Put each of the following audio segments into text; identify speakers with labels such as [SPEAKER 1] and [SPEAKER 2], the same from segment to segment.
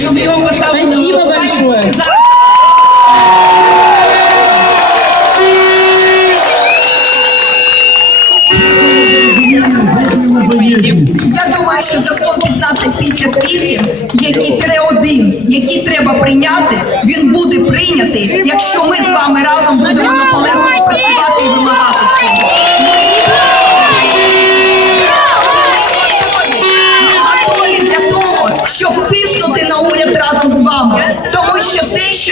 [SPEAKER 1] щоб його поставили на
[SPEAKER 2] Спасибо
[SPEAKER 1] голосування.
[SPEAKER 2] большое.
[SPEAKER 3] Я думаю, що закон 1558, який тире один, який треба прийняти, він буде прийнятий, якщо ми з вами разом будемо наполегливо працювати і вимагати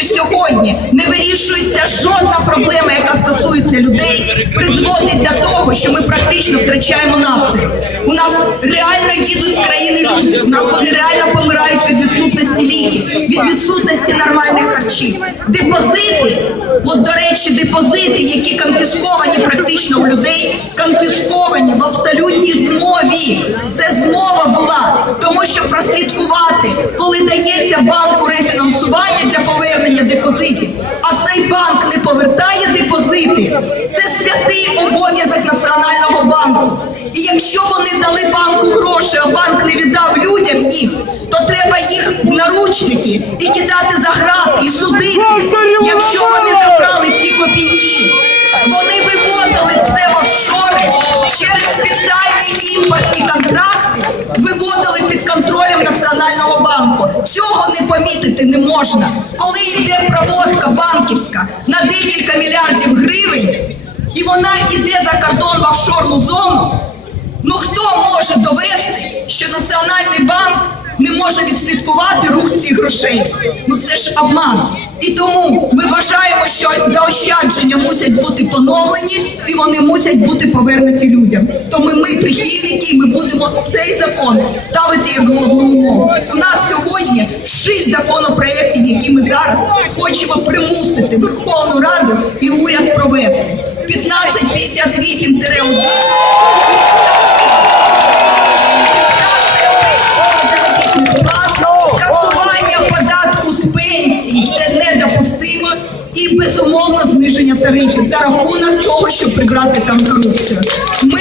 [SPEAKER 3] що сьогодні не вирішується жодна проблема, яка стосується людей, призводить до того, що ми практично втрачаємо націю. У нас реально їдуть з країни люди. У нас вони реально помирають від відсутності ліків, від відсутності нормальних харчів. Депозити, от до речі, депозити, які конфісковані практично у людей, конфісковані в абсолютній змові. Це змова була, тому що прослідкувати, коли дається банку рефінансування для повернення депозитів, а цей банк не повертає депозити. Це святий обов'язок Національного банку. І якщо вони дали банку гроші, а банк не віддав людям їх, то треба їх в наручники і кидати за грати, і судити, не не можна. Коли йде проводка банківська на декілька мільярдів гривень, і вона йде за кордон в офшорну зону. Ну хто може довести, що Національний банк не може відслідкувати рух цих грошей? Ну це ж обман. І тому ми вважаємо, що заощадження мусять бути поновлені і вони мусять бути повернуті людям. Тому ми прихильники, ми будемо цей закон ставити як головну умову. У нас сьогодні шість законопроєктів, які ми зараз хочемо примусити Верховну Раду і уряд провести. 1558-1 безумовно зниження тарифів за рахунок того, щоб прибрати там корупцію. Ми